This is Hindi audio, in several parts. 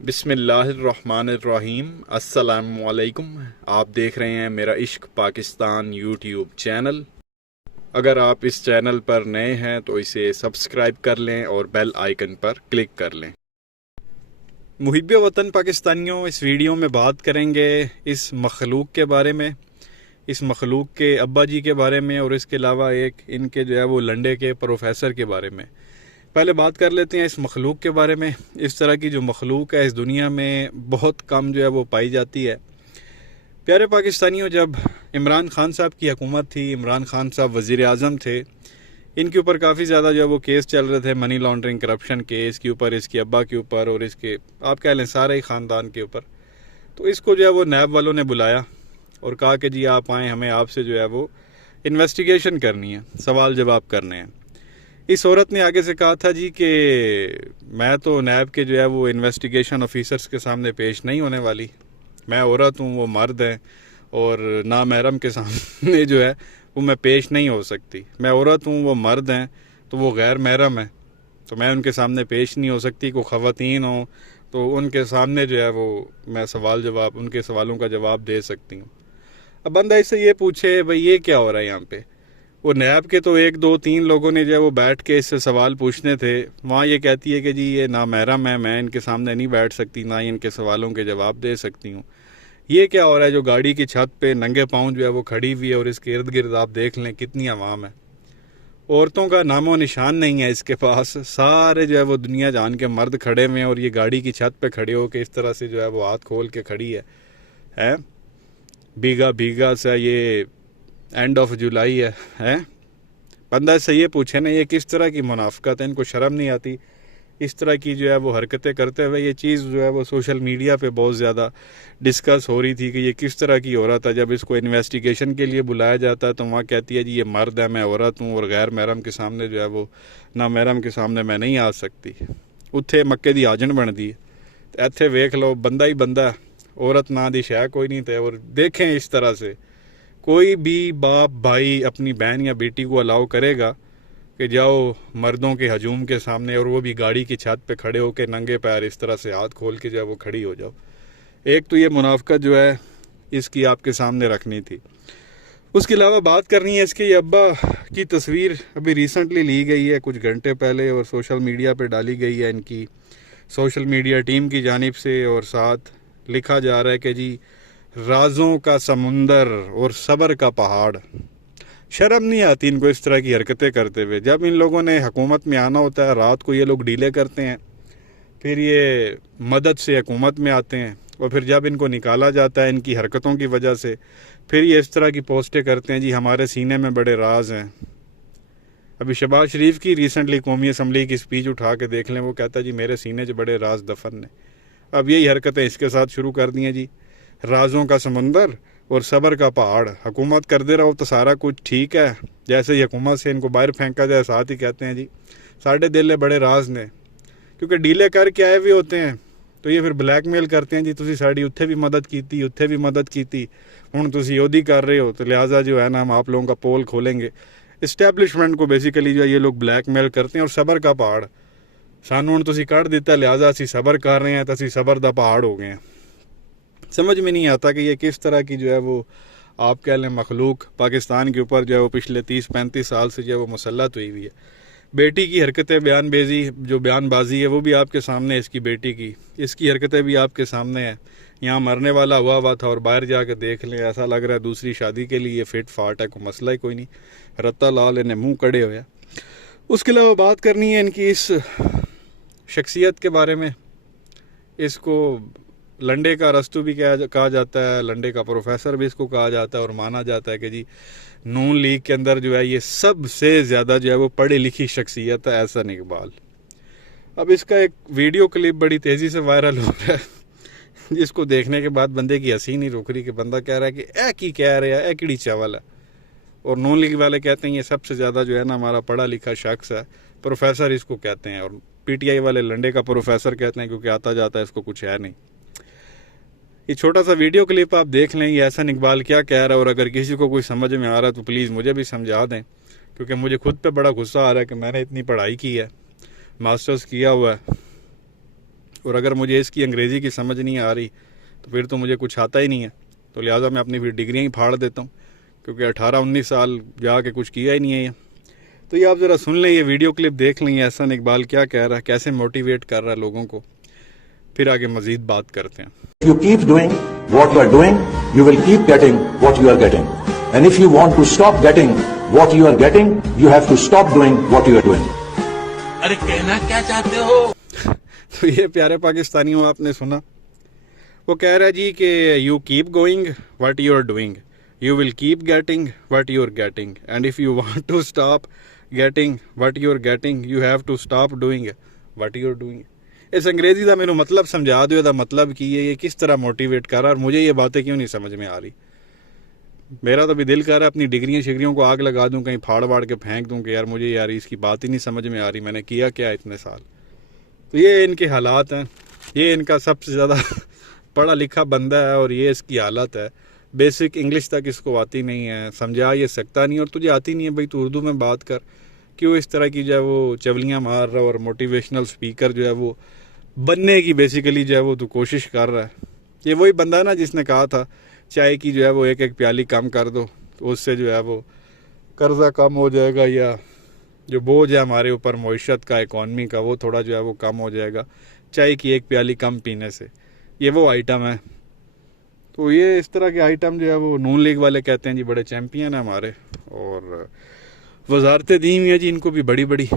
बिस्मिल्लाहिर्रहमानिर्रहीम। अस्सलामुअलैकुम। आप देख रहे हैं मेरा इश्क पाकिस्तान यूट्यूब चैनल। अगर आप इस चैनल पर नए हैं तो इसे सब्सक्राइब कर लें और बेल आइकन पर क्लिक कर लें। मुहिब्बे वतन पाकिस्तानियों, इस वीडियो में बात करेंगे इस मखलूक के बारे में, इस मखलूक के अब्बा जी के बारे में, और इसके अलावा एक इनके जो है वो लंडे के प्रोफेसर के बारे में। पहले बात कर लेते हैं इस मखलूक के बारे में। इस तरह की जो मखलूक है इस दुनिया में बहुत कम जो है वो पाई जाती है। प्यारे पाकिस्तानियों, जब इमरान खान साहब की हुकूमत थी, इमरान खान साहब वज़ीर आज़म थे, इनके ऊपर काफ़ी ज़्यादा जो है वो केस चल रहे थे, मनी लॉन्ड्रिंग करप्शन केस के ऊपर, इसके अब्बा के ऊपर और इसके आप कह लें सारे ही ख़ानदान के ऊपर। तो इसको जो है वो नैब वालों ने बुलाया और कहा कि जी आप आएँ, हमें आपसे जो है वो इन्वेस्टिगेशन करनी है, सवाल जवाब करने हैं। इस औरत ने आगे से कहा था जी कि मैं तो नैब के जो है वो इन्वेस्टिगेशन ऑफिसर्स के सामने पेश नहीं होने वाली, मैं औरत हूँ, वो मर्द हैं, और ना महरम के सामने जो है वो मैं पेश नहीं हो सकती। मैं औरत हूँ, वो मर्द हैं, तो वो गैर महरम है, तो मैं उनके सामने पेश नहीं हो सकती। को ख़वातीन हो तो उनके सामने जो है वो मैं सवाल जवाब, उनके सवालों का जवाब दे सकती हूँ। अब बंदा इससे ये पूछे भाई ये क्या हो रहा है यहाँ पे। वो नैब के तो एक दो तीन लोगों ने जो है वो बैठ के इससे सवाल पूछने थे, वहाँ ये कहती है कि जी ये नामहरम है, मैं इनके सामने नहीं बैठ सकती, ना ही इनके सवालों के जवाब दे सकती हूँ। ये क्या हो रहा है। जो गाड़ी की छत पे नंगे पाँव जो है वो खड़ी हुई है और इसके इर्द गिर्द आप देख लें कितनी आवाम है, औरतों का नामो निशान नहीं है इसके पास। सारे जो है वो दुनिया जान के मर्द खड़े हुए हैं और ये गाड़ी की छत पे खड़े होकर इस तरह से जो है वो हाथ खोल के खड़ी है? भीगा भीगा सा ये एंड ऑफ जुलाई है? बंदा इससे ये पूछे ना, ये किस तरह की मुनाफिकत है, इनको शर्म नहीं आती इस तरह की जो है वो हरकतें करते हुए। ये चीज़ जो है वो सोशल मीडिया पे बहुत ज़्यादा डिस्कस हो रही थी कि ये किस तरह की औरत है। जब इसको इन्वेस्टिगेशन के लिए बुलाया जाता है तो वहाँ कहती है जी ये मर्द है, मैं औरत हूँ, और गैर महरम के सामने जो है वो ना महरम के सामने मैं नहीं आ सकती। उत्थे मक्के दी आजन बन दी। इत्थे वेख लो, बंदा ही बंदा, औरत ना दी शै कोई नहीं थे। और देखें इस तरह से कोई भी बाप भाई अपनी बहन या बेटी को अलाउ करेगा कि जाओ मर्दों के हजूम के सामने, और वो भी गाड़ी की छत पे खड़े होकर नंगे पैर इस तरह से हाथ खोल के जो है वो खड़ी हो जाओ। एक तो ये मुनाफिकत जो है इसकी आपके सामने रखनी थी। उसके अलावा बात करनी है इसके अब्बा की तस्वीर अभी रिसेंटली ली गई है कुछ घंटे पहले, और सोशल मीडिया पे डाली गई है इनकी सोशल मीडिया टीम की जानिब से, और साथ लिखा जा रहा है कि जी राजों का समुंदर और सब्र का पहाड़। शर्म नहीं आती इनको इस तरह की हरकतें करते हुए। जब इन लोगों ने हुकूमत में आना होता है रात को ये लोग डीले करते हैं, फिर ये मदद से हुकूमत में आते हैं, और फिर जब इनको निकाला जाता है इनकी हरकतों की वजह से, फिर ये इस तरह की पोस्टें करते हैं जी हमारे सीने में बड़े राज हैं। अभी शहबाज शरीफ की रिसेंटली कौमी असम्बली की स्पीच उठा के देख लें, वो कहता है जी मेरे सीने से बड़े राज दफन ने। अब यही हरकतें इसके साथ शुरू कर दी हैं जी, राजों का समुंदर और सब्र का पहाड़। हुकूमत कर दे रहो तो सारा कुछ ठीक है, जैसे ही हुकूमत से इनको बाहर फेंका जाए साथ ही कहते हैं जी साढ़े दिल बड़े राज ने, क्योंकि डीले करके आए हुए होते हैं। तो ये फिर ब्लैकमेल करते हैं जी तुसी साड़ी उत्थे भी मदद की, उत्थे भी मदद की, हुण तुसी योदी कर रहे हो, तो लिहाजा जो है ना हम आप लोगों का पोल खोलेंगे। इस्टेब्लिशमेंट को बेसिकली जो है ये लोग ब्लैकमेल करते हैं। और सब्र का पहाड़ सानू हुण तुसी कढ़ दिता, लिहाजा असी सब्र कर रहे हैं तो असी सब्र का पहाड़ हो गए हैं। समझ में नहीं आता कि ये किस तरह की जो है वो आप कह लें मखलूक पाकिस्तान के ऊपर जो है वो पिछले 30-35 साल से जो है वो मुसल्लत हुई हुई है। बेटी की हरकतें, बयानबाजी है वो भी आपके सामने है, इसकी बेटी की, इसकी हरकतें भी आपके सामने है। यहाँ मरने वाला हुआ था और बाहर जाकर देख लें, ऐसा लग रहा है दूसरी शादी के लिए फिट फाट है, कोई मसला ही कोई नहीं, रत्ता लाल इन्हें मुँह कड़े हुए। उसके अलावा बात करनी है इनकी इस शख्सियत के बारे में। इसको लंडे का रस्तू भी कहा जाता है, लंडे का प्रोफेसर भी इसको कहा जाता है, और माना जाता है कि जी नून लीग के अंदर जो है ये सबसे ज़्यादा जो है वो पढ़ी लिखी शख्सियत है, एहसन इकबाल। अब इसका एक वीडियो क्लिप बड़ी तेज़ी से वायरल हो रहा है, जिसको देखने के बाद बंदे की हंसी नहीं रुक रही कि बंदा कह रहा है कि ए की कह रहे हैं, ए किड़ी चावल है। और नून लीग वाले कहते हैं ये सबसे ज़्यादा जो है ना हमारा पढ़ा लिखा शख्स है, प्रोफेसर इसको कहते हैं। और PTI वाले लंडे का प्रोफेसर कहते हैं क्योंकि आता जाता है इसको कुछ है नहीं। ये छोटा सा वीडियो क्लिप आप देख लें ये एहसन इकबाल क्या कह रहा है, और अगर किसी को कोई समझ में आ रहा है तो प्लीज़ मुझे भी समझा दें, क्योंकि मुझे खुद पे बड़ा गुस्सा आ रहा है कि मैंने इतनी पढ़ाई की है, मास्टर्स किया हुआ है, और अगर मुझे इसकी अंग्रेज़ी की समझ नहीं आ रही तो फिर तो मुझे कुछ आता ही नहीं है, तो लिहाजा मैं अपनी फिर डिग्रियाँ ही फाड़ देता हूँ, क्योंकि 18-19 साल जाके कुछ किया ही नहीं है ये। तो ये आप ज़रा सुन लें, ये वीडियो क्लिप देख लें एहसान इकबाल क्या कह रहा है, कैसे मोटिवेट कर रहा है लोगों को, फिर आगे मज़ीद बात करते हैं। If you keep doing what you are doing, you will keep getting what you are getting. And if you want to stop getting what you are getting, you have to stop doing what you are doing. अरे कहना क्या चाहते हो? तो ये प्यारे पाकिस्तानियों, आपने सुना, वो कह रहा है जी कि you keep going what you are doing, you will keep getting what you are getting, and if you want to stop getting what you are getting, you have to stop doing what you are doing. इस अंग्रेज़ी का मैंने मतलब समझा दो, दा मतलब की है, ये किस तरह मोटिवेट कर रहा है, और मुझे ये बातें क्यों नहीं समझ में आ रही। मेरा तो भी दिल कर रहा है अपनी डिग्रियाँ शिग्रियों को आग लगा दूं, कहीं फाड़ वाड़ के फेंक दूं कि यार मुझे यार इसकी बात ही नहीं समझ में आ रही, मैंने किया क्या इतने साल। तो ये इनके हालात हैं, ये इनका सबसे ज़्यादा पढ़ा लिखा बंदा है और ये इसकी हालत है। बेसिक इंग्लिश तक इसको आती नहीं है, समझा ये सकता नहीं, और तुझे आती नहीं है भाई तू उर्दू में बात कर, क्यों इस तरह की जो है वो चवलियाँ मार रहा है और मोटिवेशनल स्पीकर जो है वो बनने की बेसिकली जो है वो तू कोशिश कर रहा है। ये वही बंदा ना जिसने कहा था चाय की जो है वो एक एक प्याली कम कर दो, तो उससे जो है वो कर्जा कम हो जाएगा, या जो बोझ है हमारे ऊपर मईशत का, इकॉनमी का, वो थोड़ा जो है वो कम हो जाएगा चाय की एक प्याली कम पीने से। ये वो आइटम है। तो ये इस तरह के आइटम जो है वो नून लीग वाले कहते हैं जी बड़े चैम्पियन हैं हमारे, और वजारतें दी हुई हैं जी इनको भी बड़ी बड़ी।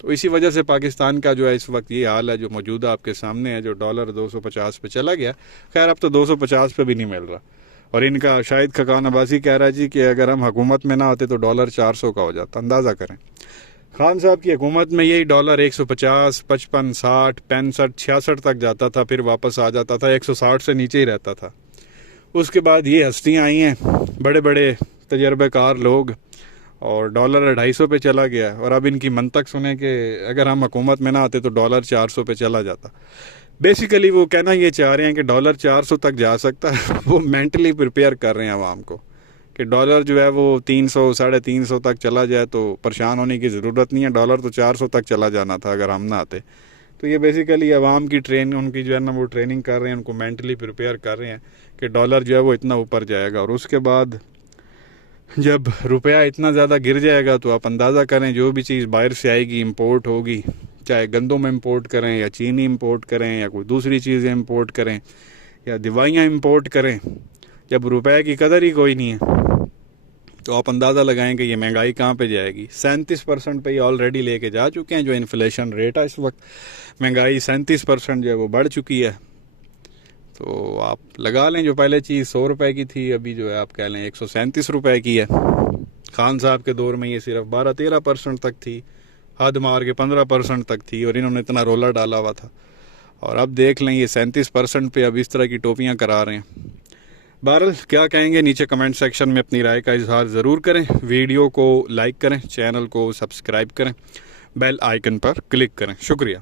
तो इसी वजह से पाकिस्तान का जो है इस वक्त ये हाल है जो मौजूदा आपके सामने है, जो डॉलर 250 पे चला गया। खैर अब तो 250 पे भी नहीं मिल रहा, और इनका शायद खकान अब्बासी कह रहा है जी कि अगर हम हुकूमत में ना होते तो डॉलर 400 का हो जाता। अंदाज़ा करें, खान साहब की हुकूमत में यही डॉलर 150, 55, 60, 65, 66 तक जाता था, फिर वापस आ जाता था, 160 से नीचे ही रहता था। उसके बाद ये हस्तियाँ आई हैं, बड़े बड़े तजर्बेकार लोग, और डॉलर 250 पे चला गया, और अब इनकी मंतक सुने कि अगर हम हुकूमत में ना आते तो डॉलर 400 पे चला जाता। बेसिकली वो कहना ये चाह रहे हैं कि डॉलर 400 तक जा सकता है। वो मेंटली प्रिपेयर कर रहे हैं आवाम को कि डॉलर जो है वो 300, 350 तक चला जाए तो परेशान होने की ज़रूरत नहीं है, डॉलर तो 400 तक चला जाना था अगर हम ना आते। तो ये बेसिकली आवाम की उनकी जो है ना वो ट्रेनिंग कर रहे हैं, उनको मेंटली प्रिपेयर कर रहे हैं कि डॉलर जो है वो इतना ऊपर जाएगा, और उसके बाद जब रुपया इतना ज़्यादा गिर जाएगा तो आप अंदाज़ा करें जो भी चीज़ बाहर से आएगी, इंपोर्ट होगी, चाहे गंदम इंपोर्ट करें या चीनी इंपोर्ट करें या कोई दूसरी चीज़ें इंपोर्ट करें या दवाइयाँ इंपोर्ट करें, जब रुपए की कदर ही कोई नहीं है तो आप अंदाज़ा लगाएं कि ये महंगाई कहाँ पे जाएगी। 37% पे ये ऑलरेडी लेके जा चुके हैं, जो इन्फ्लेशन रेट है इस वक्त, महंगाई 37% जो है वो बढ़ चुकी है। तो आप लगा लें, जो पहले चीज़ 100 रुपये की थी अभी जो है आप कह लें 137 रुपये की है। खान साहब के दौर में ये सिर्फ 12-13% तक थी, हद मार के 15% तक थी, और इन्होंने इतना रोला डाला हुआ था, और अब देख लें ये 37% पे अब इस तरह की टोपियाँ करा रहे हैं। बहरहाल क्या कहेंगे नीचे कमेंट सेक्शन में अपनी राय का इजहार ज़रूर करें, वीडियो को लाइक करें, चैनल को सब्सक्राइब करें, बेल आइकन पर क्लिक करें। शुक्रिया।